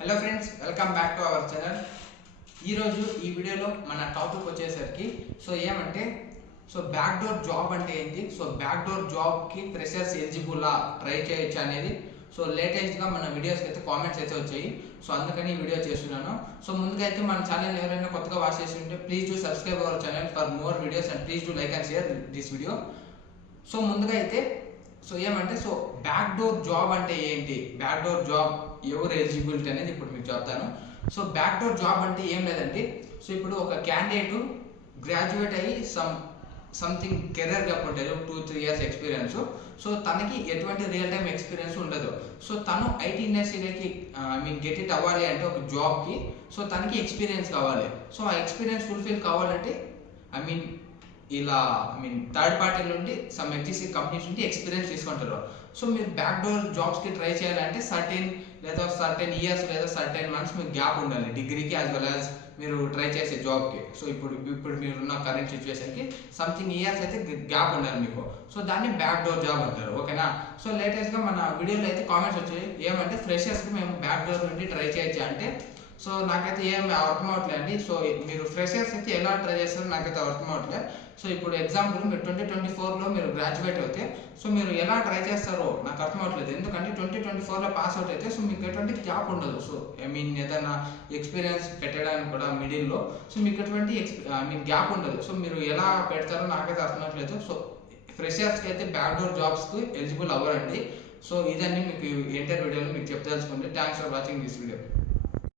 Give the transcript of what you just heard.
Hello friends, welcome back to our channel. ఈరోజు ఈ వీడియోలో మన టాపిక్ వచ్చేసరికి బ్యాక్ డోర్ జాబ్ అంటే ఏంటి, బ్యాక్ డోర్ జాబ్కి ఫ్రెషర్స్ ఎలిజిబుల్లా, ట్రై చేయొచ్చు అనేది లేటెస్ట్గా మన వీడియోస్కి అయితే కామెంట్స్ అయితే వచ్చాయి. అందుకని ఈ వీడియో చేస్తున్నాను. ముందుగా అయితే మన ఛానల్ ఎవరైనా కొత్తగా వాచ్ చేసి ఉంటే please do subscribe our channel for more videos and please do like and share this video. ముందుగా అయితే బ్యాక్ డోర్ జాబ్ అంటే ఏంటి, బ్యాక్ డోర్ జాబ్ ఎవరు ఎలిజిబిలిటీ అనేది ఇప్పుడు మీకు చెప్తాను. బ్యాక్ డోర్ జాబ్ అంటే ఏం లేదండి. ఇప్పుడు ఒక క్యాండిడేట్ గ్రాడ్యుయేట్ అయ్యి సంథింగ్ కెరీర్ గ్యాప్ ఉంటుంది, 2-3 years ఎక్స్పీరియన్స్. తనకి ఎటువంటి రియల్ టైమ్ ఎక్స్పీరియన్స్ ఉండదు. తను ఐటీ ఇండస్ట్రీలోకి గెట్ ఇట్ అవ్వాలి అంటే ఒక జాబ్కి తనకి ఎక్స్పీరియన్స్ కావాలి. ఆ ఎక్స్పీరియన్స్ ఫుల్ఫిల్ కావాలంటే థర్డ్ పార్టీ నుండి సమ్ ఎగ్జిస్టీ కంపెనీస్ నుండి ఎక్స్పీరియన్స్ తీసుకుంటారు. మీరు బ్యాక్ డోర్ జాబ్స్కి ట్రై చేయాలంటే సర్టెన్ ఇయర్స్ లేదా సర్టెన్ మంత్స్ మీకు గ్యాప్ ఉండాలి డిగ్రీకి యాజ్ వెల్ యాజ్ మీరు ట్రై చేసే జాబ్కి. ఇప్పుడు మీరున్న కరెంట్ సిచ్యువేషన్కి సంథింగ్ ఇయర్స్ అయితే గ్యాప్ ఉండాలి మీకు. దాన్ని బ్యాక్ డోర్ జాబ్ అంటారు, ఓకేనా. లేటెస్ట్గా మన వీడియోలో అయితే కామెంట్స్ వచ్చాయి ఏమంటే ఫ్రెషర్స్కి మేము బ్యాక్ డోర్ నుండి ట్రై చేయొచ్చా అంటే నాకైతే ఏం అర్థం అవట్లేదండి. మీరు ఫ్రెషర్స్ అయితే ఎలా ట్రై చేస్తారో నాకైతే అర్థం అవట్లేదు. ఇప్పుడు ఎగ్జాంపుల్ మీరు 2024లో మీరు గ్రాడ్యుయేట్ అయితే మీరు ఎలా ట్రై చేస్తారో నాకు అర్థం అవట్లేదు. ఎందుకంటే 2024లో పాస్ అవుట్ అయితే మీకు ఎటువంటి గ్యాప్ ఉండదు. ఏదైనా ఎక్స్పీరియన్స్ పెట్టడానికి కూడా మిడిల్లో మీకు ఎటువంటి గ్యాప్ ఉండదు. మీరు ఎలా పెడతారో నాకైతే అర్థం అవట్లేదు. ఫ్రెషర్స్కి అయితే బ్యాక్ డోర్ జాబ్స్కి ఎలిజిబుల్ అవ్వరండి. ఇదండి మీకు ఇంటర్ వీడియోలో మీకు చెప్తాల్సుకుంటే. Thanks for watching this video.